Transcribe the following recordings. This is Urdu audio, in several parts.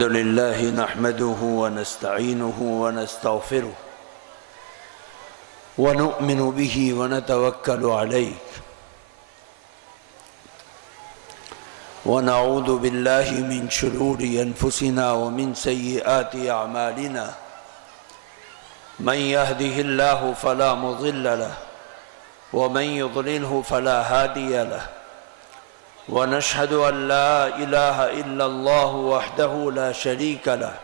الحمد لله نحمده ونستعينه ونستغفره ونؤمن به ونتوكل عليه ونعوذ بالله من شرور أنفسنا ومن سيئات أعمالنا من يهده الله فلا مضل له ومن يضلله فلا هادي له ونشهد أن لا إله إلا الله وحده لا شريك له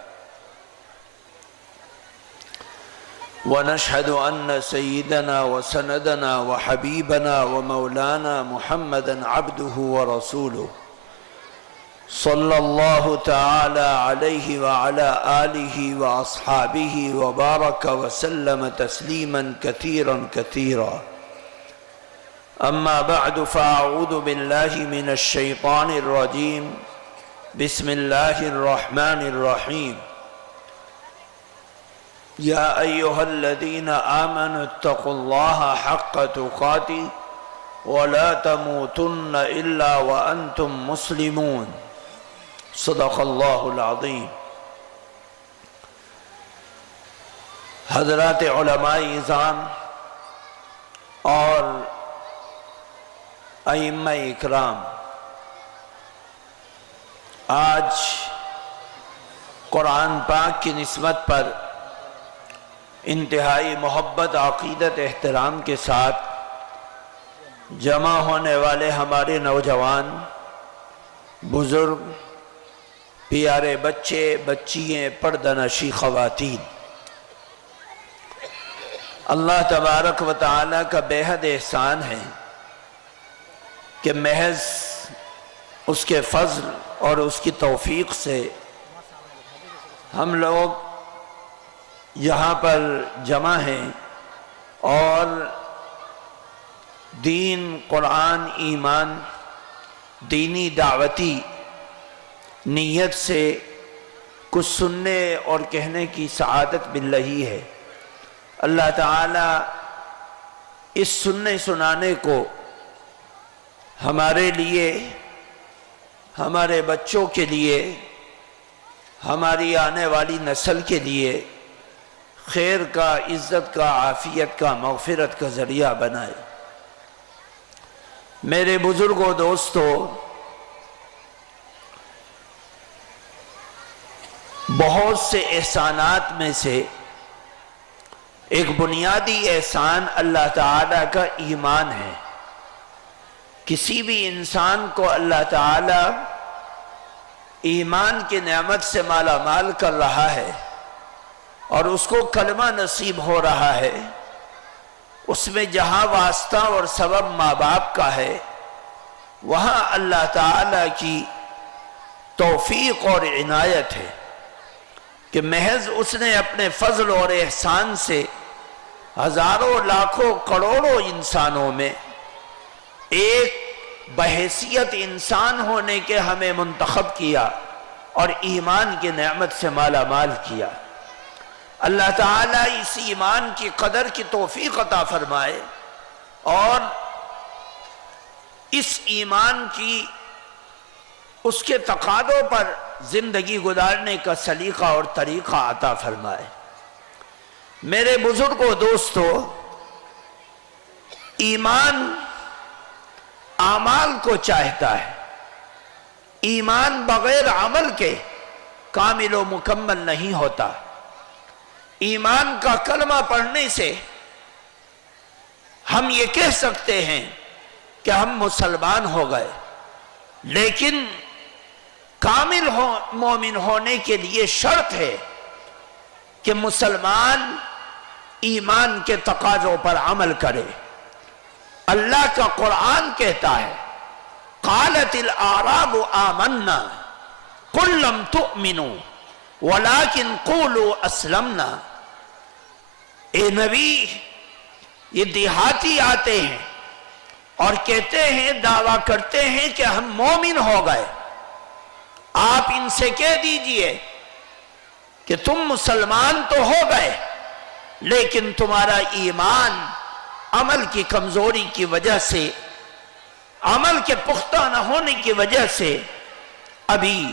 ونشهد أن سيدنا وسندنا وحبيبنا ومولانا محمدًا عبده ورسوله صلى الله تعالى عليه وعلى آله وأصحابه وبارك وسلم تسليماً كثيراً كثيراً. أما بعد فأعوذ بالله من الشيطان الرجيم بسم الله الرحمن الرحيم. يا أيها الذين آمنوا اتقوا الله حق تقاته ولا تموتن إلا وأنتم مسلمون. صدق الله العظيم. حضرات علماء اعظام اور ائمہ اکرام، آج قرآن پاک کی نسبت پر انتہائی محبت، عقیدت، احترام کے ساتھ جمع ہونے والے ہمارے نوجوان، بزرگ، پیارے بچے، بچیاں، پردہ نشی خواتین، اللہ تبارک و تعالیٰ کا بے حد احسان ہے کہ محض اس کے فضل اور اس کی توفیق سے ہم لوگ یہاں پر جمع ہیں اور دین، قرآن، ایمان، دینی دعوتی نیت سے کچھ سننے اور کہنے کی سعادت مل رہی ہے۔ اللہ تعالیٰ اس سننے سنانے کو ہمارے لیے، ہمارے بچوں کے لیے، ہماری آنے والی نسل کے لیے خیر کا، عزت کا، عافیت کا، مغفرت کا ذریعہ بنائے۔ میرے بزرگوں، دوستو، بہت سے احسانات میں سے ایک بنیادی احسان اللہ تعالیٰ کا ایمان ہے۔ کسی بھی انسان کو اللہ تعالیٰ ایمان کی نعمت سے مالا مال کر رہا ہے اور اس کو کلمہ نصیب ہو رہا ہے، اس میں جہاں واسطہ اور سبب ماں باپ کا ہے، وہاں اللہ تعالیٰ کی توفیق اور عنایت ہے کہ محض اس نے اپنے فضل اور احسان سے ہزاروں، لاکھوں، کروڑوں انسانوں میں ایک بحیثیت انسان ہونے کے ہمیں منتخب کیا اور ایمان کی نعمت سے مالا مال کیا۔ اللہ تعالیٰ اس ایمان کی قدر کی توفیق عطا فرمائے اور اس ایمان کی، اس کے تقاضوں پر زندگی گزارنے کا سلیقہ اور طریقہ عطا فرمائے۔ میرے بزرگوں، دوستو، ایمان اعمال کو چاہتا ہے۔ ایمان بغیر عمل کے کامل و مکمل نہیں ہوتا۔ ایمان کا کلمہ پڑھنے سے ہم یہ کہہ سکتے ہیں کہ ہم مسلمان ہو گئے، لیکن کامل مومن ہونے کے لیے شرط ہے کہ مسلمان ایمان کے تقاضوں پر عمل کرے۔ اللہ کا قرآن کہتا ہے قالت الاعراب آمنا قل لم تؤمنوا ولكن قولوا اسلمنا۔ اے نبی، یہ دیہاتی آتے ہیں اور کہتے ہیں، دعویٰ کرتے ہیں کہ ہم مومن ہو گئے۔ آپ ان سے کہہ دیجئے کہ تم مسلمان تو ہو گئے، لیکن تمہارا ایمان عمل کی کمزوری کی وجہ سے، عمل کے پختہ نہ ہونے کی وجہ سے ابھی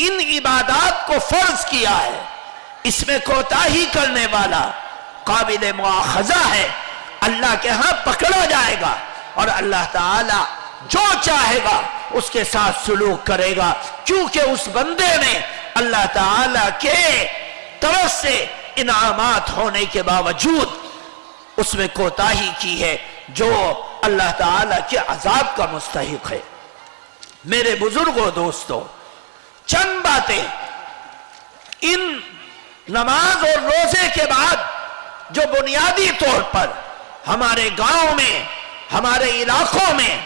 ان عبادات کو فرض کیا ہے، اس میں کوتاہی کرنے والا قابل مواخذہ ہے، اللہ کے ہاں پکڑا جائے گا، اور اللہ تعالی جو چاہے گا اس کے ساتھ سلوک کرے گا، کیونکہ اس بندے نے اللہ تعالی کے طرف سے انعامات ہونے کے باوجود اس میں کوتاہی کی ہے، جو اللہ تعالی کے عذاب کا مستحق ہے۔ میرے بزرگوں، دوستو، چند باتیں ان نماز اور روزے کے بعد جو بنیادی طور پر ہمارے گاؤں میں، ہمارے علاقوں میں،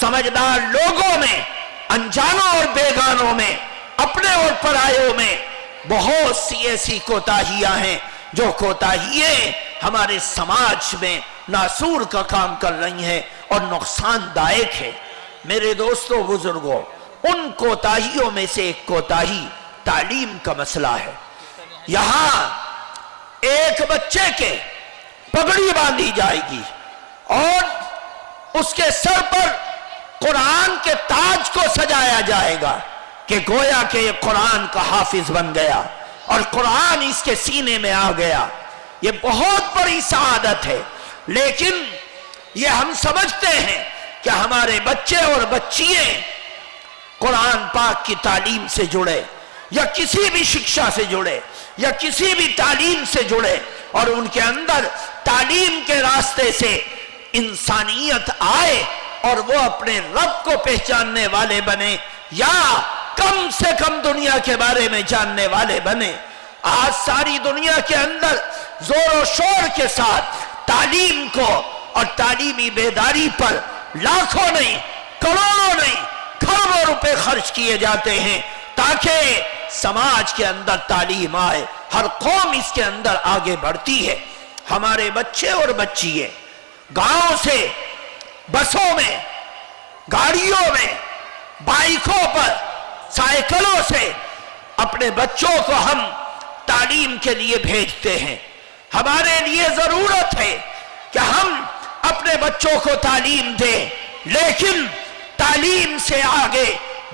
سمجھدار لوگوں میں، انجانوں اور بیگانوں میں، اپنے اور پرایوں میں بہت سی ایسی کوتاہیاں ہیں جو کوتاہیاں ہمارے سماج میں ناسور کا کام کر رہی ہیں اور نقصان دائق ہے۔ میرے دوستو، بزرگوں، ان کوتاہیوں میں سے ایک کوتاہی تعلیم کا مسئلہ ہے۔ یہاں ایک بچے کے پگڑی باندھی جائے گی اور اس کے سر پر قرآن کے تاج کو سجایا جائے گا کہ گویا کہ یہ قرآن کا حافظ بن گیا اور قرآن اس کے سینے میں آ گیا۔ یہ بہت بڑی سعادت ہے، لیکن یہ ہم سمجھتے ہیں کہ ہمارے بچے اور بچیاں قرآن پاک کی تعلیم سے جڑے یا کسی بھی شکشا سے جڑے یا کسی بھی تعلیم سے جڑے اور ان کے اندر تعلیم کے راستے سے انسانیت آئے اور وہ اپنے رب کو پہچاننے والے بنے یا کم سے کم دنیا کے بارے میں جاننے والے بنے۔ آج ساری دنیا کے اندر زور و شور کے ساتھ تعلیم کو اور تعلیمی بیداری پر لاکھوں نہیں، کروڑوں نہیں، کھربوں روپے خرچ کیے جاتے ہیں تاکہ سماج کے اندر تعلیم آئے، ہر قوم اس کے اندر آگے بڑھتی ہے۔ ہمارے بچے اور بچیاں گاؤں سے بسوں میں، گاڑیوں میں، بائیکوں پر، سائیکلوں سے اپنے بچوں کو ہم تعلیم کے لیے بھیجتے ہیں۔ ہمارے لیے ضرورت ہے کہ ہم اپنے بچوں کو تعلیم دیں، لیکن تعلیم سے آگے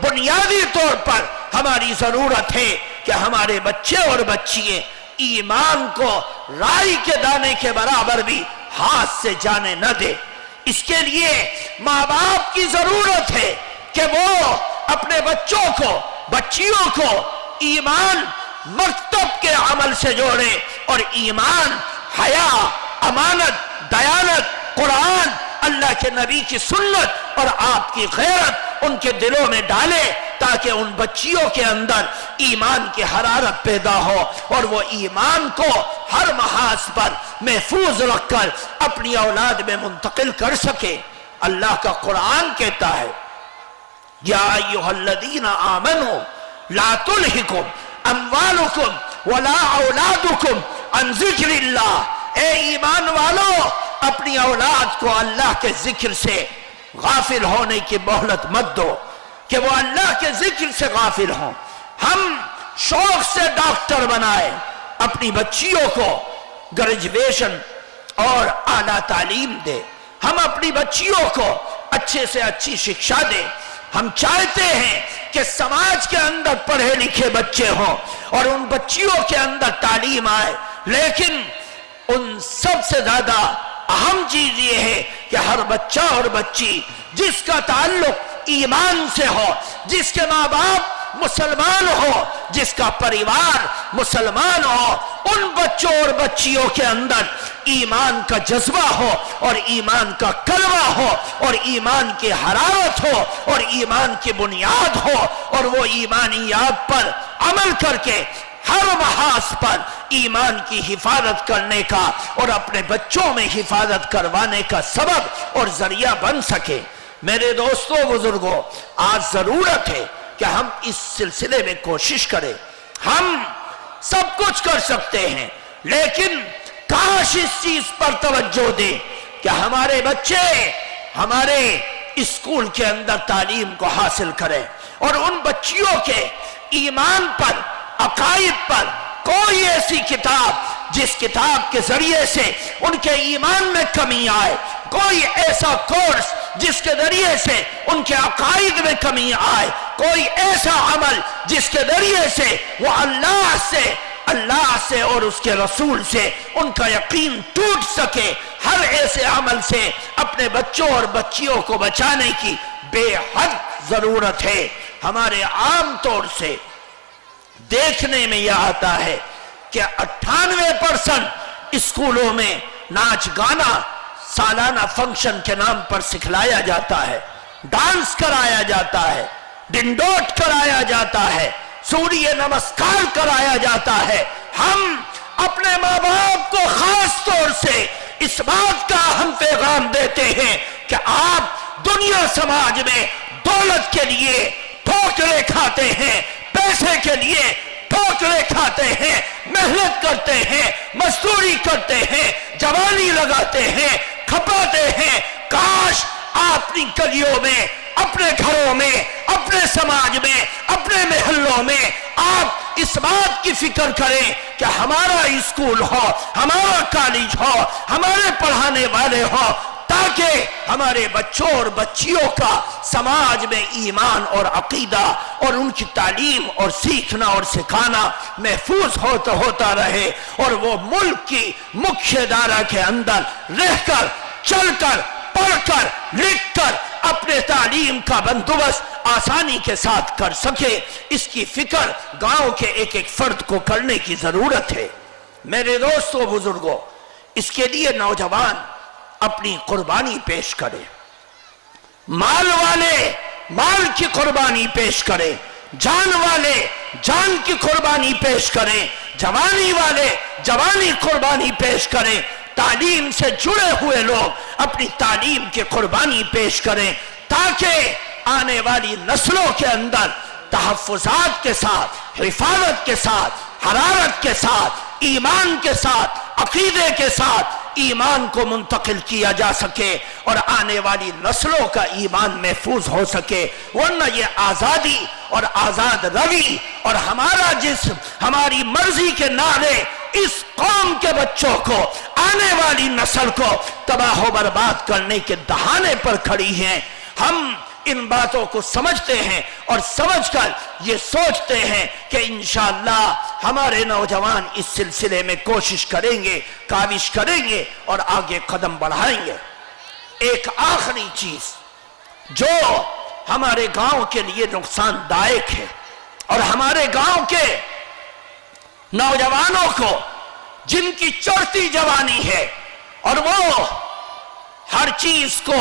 بنیادی طور پر ہماری ضرورت ہے کہ ہمارے بچے اور بچیاں ایمان کو رائی کے دانے کے برابر بھی ہاتھ سے جانے نہ دے۔ اس کے لیے ماں باپ کی ضرورت ہے کہ وہ اپنے بچوں کو، بچیوں کو ایمان مکتب کے عمل سے جوڑے اور ایمان، حیا، امانت، دیانت، قرآن، اللہ کے نبی کی سنت اور آپ کی غیرت ان کے دلوں میں ڈالے تاکہ ان بچیوں کے اندر ایمان کی حرارت پیدا ہو اور وہ ایمان کو ہر محاذ پر محفوظ رکھ کر اپنی اولاد میں منتقل کر سکے۔ اللہ کا قرآن کہتا ہے، یا ایھا الذین آمنوا لا تلہکم اموالکم ولا اولادکم عن ذکر اللہ۔ اے ایمان والو، اپنی اولاد کو اللہ کے ذکر سے غافل ہونے کی مہلت مت دو کہ وہ اللہ کے ذکر سے غافل ہوں۔ ہم شوق سے ڈاکٹر بنائے، اپنی بچیوں کو گریجویشن اور اعلیٰ تعلیم دے، ہم اپنی بچیوں کو اچھے سے اچھی شکشا دیں۔ ہم چاہتے ہیں کہ سماج کے اندر پڑھے لکھے بچے ہوں اور ان بچیوں کے اندر تعلیم آئے، لیکن ان سب سے زیادہ اہم چیز یہ ہے کہ ہر بچہ اور بچی جس کا تعلق ایمان سے ہو، جس کے ماں باپ مسلمان ہو، جس کا پریوار مسلمان ہو، ان بچوں اور بچیوں کے اندر ایمان کا جذبہ ہو اور ایمان کا کلمہ ہو اور ایمان کی حرارت ہو اور ایمان کی بنیاد ہو اور وہ ایمانیات پر عمل کر کے ہر محاذ پر ایمان کی حفاظت کرنے کا اور اپنے بچوں میں حفاظت کروانے کا سبب اور ذریعہ بن سکے۔ میرے دوستوں، بزرگوں، آج ضرورت ہے کہ ہم اس سلسلے میں کوشش کریں۔ ہم سب کچھ کر سکتے ہیں، لیکن کاش اس چیز پر توجہ دیں کہ ہمارے بچے ہمارے اسکول کے اندر تعلیم کو حاصل کریں اور ان بچیوں کے ایمان پر، عقائد پر کوئی ایسی کتاب جس کتاب کے ذریعے سے ان کے ایمان میں کمی آئے، کوئی ایسا کورس جس کے ذریعے سے ان کے عقائد میں کمی آئے، کوئی ایسا عمل جس کے ذریعے سے وہ اللہ سے اور اس کے رسول سے ان کا یقین ٹوٹ سکے۔ ہر ایسے عمل سے اپنے بچوں اور بچیوں کو بچانے کی بے حد ضرورت ہے۔ ہمارے عام طور سے دیکھنے میں یہ آتا ہے کہ 98% اسکولوں میں ناچ گانا سالانہ فنکشن کے نام پر سکھلایا جاتا ہے، ڈانس کرایا جاتا ہے، ڈنڈوت کرایا جاتا ہے، سوریہ نمسکار کرایا جاتا ہے۔ ہم اپنے ماں باپ کو خاص طور سے اس بات کا ہم پیغام دیتے ہیں کہ آپ دنیا سماج میں دولت کے لیے ٹھوکریں کھاتے ہیں، پیسے کے لیے ٹھوکریں کھاتے ہیں، محنت کرتے ہیں، مزدوری کرتے ہیں، جوانی لگاتے ہیں، کھپاتے ہیں۔ کاش اپنی گلیوں میں، اپنے گھروں میں، اپنے سماج میں، اپنے محلوں میں آپ اس بات کی فکر کریں کہ ہمارا اسکول ہو، ہمارا کالج ہو، ہمارے پڑھانے والے ہو، تاکہ ہمارے بچوں اور بچیوں کا سماج میں ایمان اور عقیدہ اور ان کی تعلیم اور سیکھنا اور سکھانا محفوظ ہوتا رہے، اور وہ ملک کی مکھیہ دھارا کے اندر رہ کر، چل کر، پڑھ کر، لکھ کر اپنے تعلیم کا بندوبست آسانی کے ساتھ کر سکے۔ اس کی فکر گاؤں کے ایک ایک فرد کو کرنے کی ضرورت ہے۔ میرے دوستو، بزرگوں، اس کے لیے نوجوان اپنی قربانی پیش کرے، مال والے مال کی قربانی پیش کرے، جان والے جان کی قربانی پیش کریں، جوانی والے جوانی قربانی پیش کریں، تعلیم سے جڑے ہوئے لوگ اپنی تعلیم کی قربانی پیش کریں، تاکہ آنے والی نسلوں کے اندر تحفظات کے ساتھ، حفاظت کے ساتھ، حرارت کے ساتھ، ایمان کے ساتھ، عقیدے کے ساتھ ایمان کو منتقل کیا جا سکے اور آنے والی نسلوں کا ایمان محفوظ ہو سکے۔ ورنہ یہ آزادی اور آزاد روی اور ہمارا جسم، ہماری مرضی کے نعرے اس قوم کے بچوں کو، آنے والی نسل کو تباہ و برباد کرنے کے دہانے پر کھڑی ہیں۔ ہم ان باتوں کو سمجھتے ہیں اور سمجھ کر یہ سوچتے ہیں کہ انشاءاللہ ہمارے نوجوان اس سلسلے میں کوشش کریں گے، کاوش کریں گے اور آگے قدم بڑھائیں گے۔ ایک آخری چیز جو ہمارے گاؤں کے لیے نقصان دائق ہے اور ہمارے گاؤں کے نوجوانوں کو جن کی چڑھتی جوانی ہے اور وہ ہر چیز کو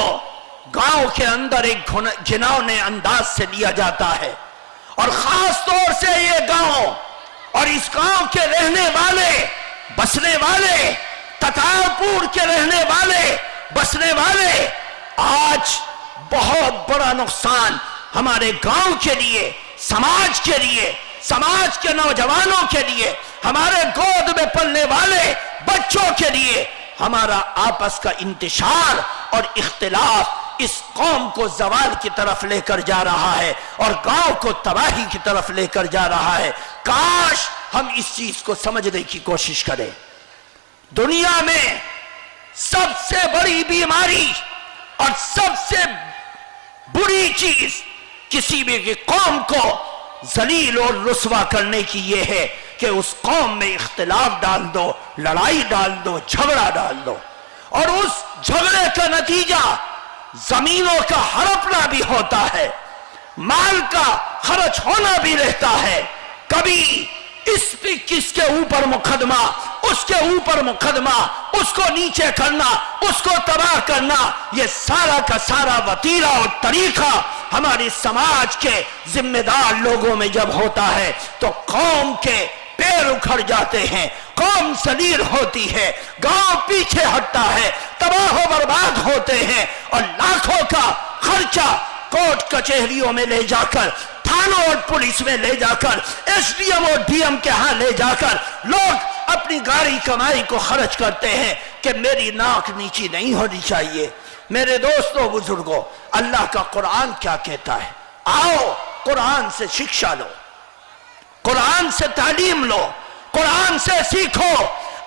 گاؤں کے اندر ایک گھناؤنے انداز سے لیا جاتا ہے، اور خاص طور سے یہ گاؤں اور اس گاؤں کے رہنے والے، بسنے والے، تتارپور کے رہنے والے، بسنے والے، آج بہت بڑا نقصان ہمارے گاؤں کے لیے، سماج کے لیے، سماج کے نوجوانوں کے لیے، ہمارے گود میں پلنے والے بچوں کے لیے، ہمارا آپس کا انتشار اور اختلاف اس قوم کو زوال کی طرف لے کر جا رہا ہے اور گاؤں کو تباہی کی طرف لے کر جا رہا ہے۔ کاش ہم اس چیز کو سمجھنے کی کوشش کریں۔ دنیا میں سب سے بڑی بیماری اور سب سے بری چیز کسی بھی قوم کو ذلیل اور رسوا کرنے کی یہ ہے کہ اس قوم میں اختلاف ڈال دو، لڑائی ڈال دو، جھگڑا ڈال دو، اور اس جھگڑے کا نتیجہ زمینوں کا ہڑپنا بھی ہوتا ہے، مال کا خرچ ہونا بھی رہتا ہے، کبھی کس کے اوپر مقدمہ، اس کے اوپر مقدمہ، اس کو نیچے کرنا، اس کو تباہ کرنا، یہ سارا کا سارا وتیرہ اور طریقہ ہمارے سماج کے ذمہ دار لوگوں میں جب ہوتا ہے تو قوم کے پیر اکھڑ جاتے ہیں، قوم ذلیل ہوتی ہے، گاؤں پیچھے ہٹتا ہے، تباہ و برباد ہوتے ہیں، اور لاکھوں کا خرچہ کورٹ کچہریوں میں لے جا کر، تھانوں اور پولیس میں لے جا کر، ایس ڈی ایم اور ڈی ایم کے ہاں لے جا کر لوگ اپنی گاڑی کمائی کو خرچ کرتے ہیں کہ میری ناک نیچی نہیں ہونی چاہیے۔ میرے دوستو، بزرگوں، اللہ کا قرآن کیا کہتا ہے؟ آؤ قرآن سے شکشا لو، قرآن سے تعلیم لو، قرآن سے سیکھو۔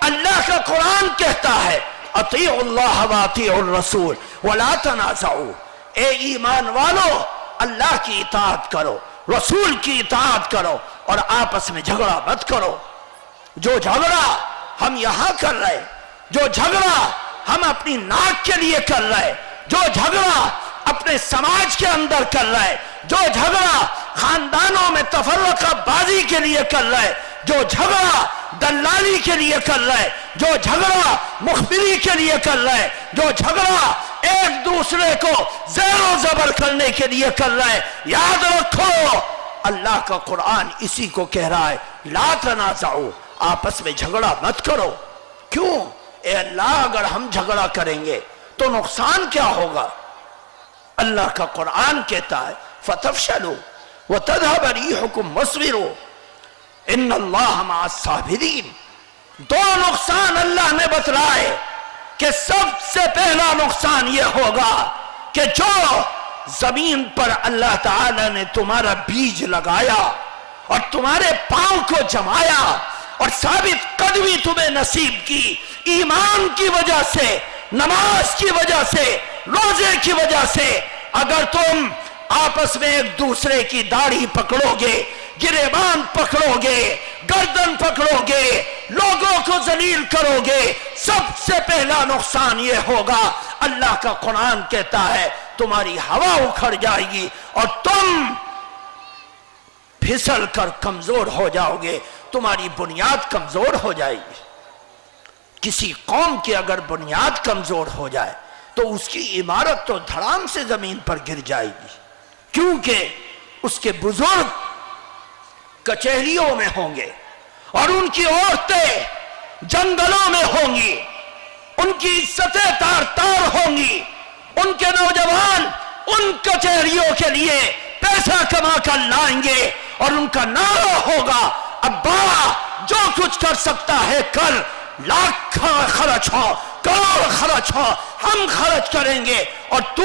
اللہ کا قرآن کہتا ہے اطیعوا اللہ واطیعوا الرسول ولا تنازعوا اے ایمان والو اللہ کی اطاعت کرو، رسول کی اطاعت کرو اور آپس میں جھگڑا مت کرو۔ جو جھگڑا ہم یہاں کر رہے، جو جھگڑا ہم اپنی ناک کے لیے کر رہے، جو جھگڑا اپنے سماج کے اندر کر رہے، جو جھگڑا خاندانوں میں تفرقہ بازی کے لیے کر رہے، جو جھگڑا دلالی کے لیے کر رہے، جو جھگڑا مخبری کے لیے کر رہے، جو جھگڑا ایک دوسرے کو زیر و زبر کرنے کے لیے کر رہے، یاد رکھو اللہ کا قرآن اسی کو کہہ رہا ہے، لا تنازعوا، آپس میں جھگڑا مت کرو۔ کیوں؟ اے اللہ اگر ہم جھگڑا کریں گے تو نقصان کیا ہوگا؟ اللہ کا قرآن کہتا ہے فتفشلوا وتذهب ريحكم واصبروا ان اللہ مع الصابرین۔ دو نقصان اللہ نے بتلائے کہ سب سے پہلا نقصان یہ ہوگا کہ جو زمین پر اللہ تعالی نے تمہارا بیج لگایا اور تمہارے پاؤں کو جمایا اور ثابت قدمی تمہیں نصیب کی، ایمان کی وجہ سے، نماز کی وجہ سے، روزے کی وجہ سے، اگر تم آپس میں ایک دوسرے کی داڑھی پکڑو گے، گریبان پکڑو گے، گردن پکڑو گے، لوگوں کو ذلیل کرو گے، سب سے پہلا نقصان یہ ہوگا، اللہ کا قرآن کہتا ہے تمہاری ہوا اکھڑ جائے گی اور تم پھسل کر کمزور ہو جاؤ گے، تمہاری بنیاد کمزور ہو جائے گی۔ کسی قوم کی اگر بنیاد کمزور ہو جائے تو اس کی عمارت تو دھڑام سے زمین پر گر جائے گی، کیونکہ اس کے بزرگ کچہریوں میں ہوں گے اور ان کی عورتیں جنگلوں میں ہوں گی، ان کی عزتیں تار تار ہوں گی، ان کے نوجوان ان کچہریوں کے لیے پیسہ کما کر لائیں گے اور ان کا نعرہ ہوگا ابا جو کچھ کر سکتا ہے کر، لاکھ خرچ ہو، کروڑ خرچ ہو، ہم خرچ کریں گے اور تو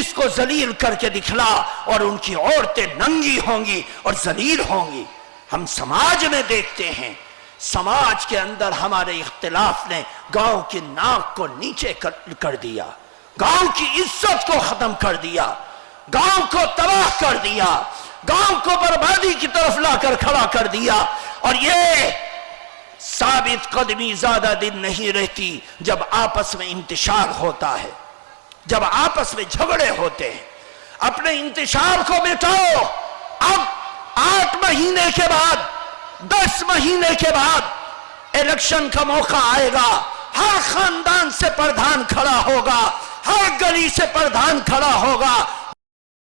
اس کو ذلیل کر کے دکھلا، اور ان کی عورتیں ننگی ہوں گی اور ذلیل ہوں گی۔ ہم سماج میں دیکھتے ہیں، سماج کے اندر ہمارے اختلاف نے گاؤں کی ناک کو نیچے کر دیا، گاؤں کی عزت کو ختم کر دیا، گاؤں کو تباہ کر دیا، گاؤں کو بربادی کی طرف لا کر کھڑا کر دیا۔ اور یہ ثابت قدمی زیادہ دن نہیں رہتی جب آپس میں انتشار ہوتا ہے، جب آپس میں جھگڑے ہوتے ہیں۔ اپنے انتشار کو مٹاؤ۔ اب 8 مہینے کے بعد، 10 مہینے کے بعد الیکشن کا موقع آئے گا، ہر خاندان سے پردھان کھڑا ہوگا، ہر گلی سے پردھان کھڑا ہوگا،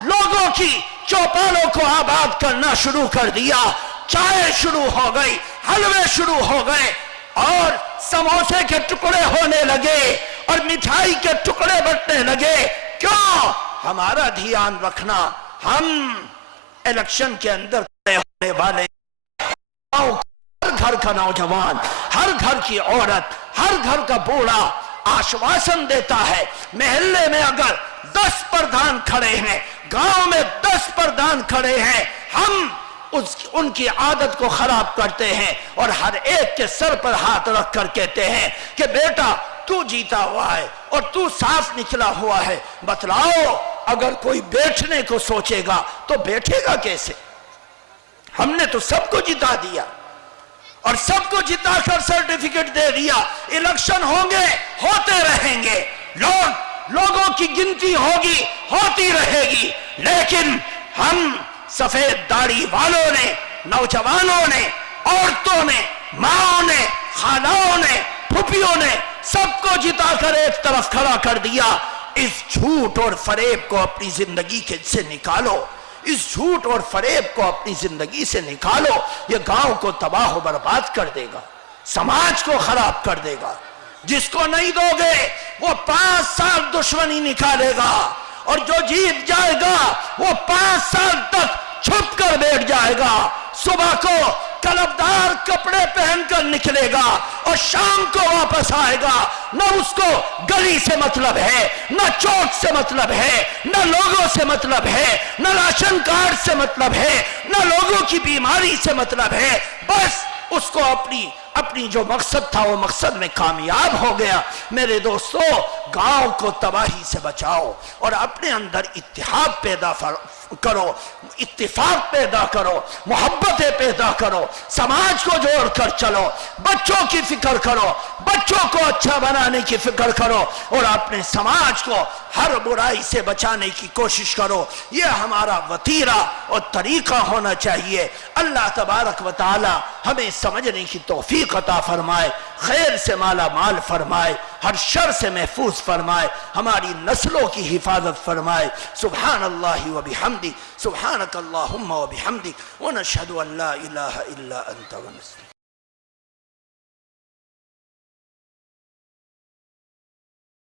لوگوں کی چوپالوں کو آباد کرنا شروع کر دیا، چائے شروع ہو گئی، حلوے شروع ہو گئے اور سموسے کے ٹکڑے ہونے لگے اور مٹھائی کے ٹکڑے بٹنے لگے۔ کیوں؟ ہمارا دھیان رکھنا، ہم الیکشن کے اندر کھڑے ہونے والے، ہر گھر کا نوجوان، ہر گھر کی عورت، ہر گھر کا بوڑھا آشواسن دیتا ہے۔ محلے میں اگر 10 پردھان کھڑے ہیں، گاؤں میں 10 پردھان کھڑے ہیں، ہم ان کی عادت کو خراب کرتے ہیں اور ہر ایک کے سر پر ہاتھ رکھ کر کہتے ہیں کہ بیٹا تو جیتا ہوا ہے اور تو صاف نکلا ہوا ہے، بتلاؤ اگر کوئی بیٹھنے کو سوچے گا تو بیٹھے گا کیسے؟ ہم نے تو سب کو جتا دیا اور سب کو جتا کر سرٹیفکیٹ دے دیا، الیکشن ہوں گے، ہوتے رہیں گے، لوگوں کی گنتی ہوگی، ہوتی رہے گی، لیکن ہم سفید داڑھی والوں نے، نوجوانوں نے، عورتوں نے، ماؤں نے، خالاؤں نے، پھپھیوں نے سب کو جتا کر ایک طرف کھڑا کر دیا۔ اس جھوٹ اور فریب کو اپنی زندگی سے نکالو، اس جھوٹ اور فریب کو اپنی زندگی سے نکالو، یہ گاؤں کو تباہ و برباد کر دے گا، سماج کو خراب کر دے گا۔ جس کو نہیں دو گے وہ 5 سال دشمنی نکالے گا اور جو جیت جائے گا وہ 5 سال تک چھپ کر بیٹھ جائے گا، صبح کو کلبدار کپڑے پہن کر نکلے گا اور شام کو واپس آئے گا۔ نہ اس کو گلی سے مطلب ہے، نہ چوک سے مطلب ہے، نہ لوگوں سے مطلب ہے، نہ راشن کارڈ سے مطلب ہے، نہ لوگوں کی بیماری سے مطلب ہے، بس اس کو اپنی اپنی جو مقصد تھا وہ مقصد میں کامیاب ہو گیا۔ میرے دوستو، گاؤں کو تباہی سے بچاؤ اور اپنے اندر اتحاد پیدا کرو، اتفاق پیدا کرو، محبتیں پیدا کرو، سماج کو جوڑ کر چلو، بچوں کی فکر کرو، بچوں کو اچھا بنانے کی فکر کرو اور اپنے سماج کو ہر برائی سے بچانے کی کوشش کرو۔ یہ ہمارا وتیرہ اور طریقہ ہونا چاہیے۔ اللہ تبارک و تعالی ہمیں سمجھنے کی توفیق عطا فرمائے، خیر سے مالا مال فرمائے، ہر شر سے محفوظ فرمائے، ہماری نسلوں کی حفاظت فرمائے۔ سبحان اللہ و بحمدہ، سبحانک اللہم و بحمدک، ونشہد ان لا الہ الا انت ونستغفرک۔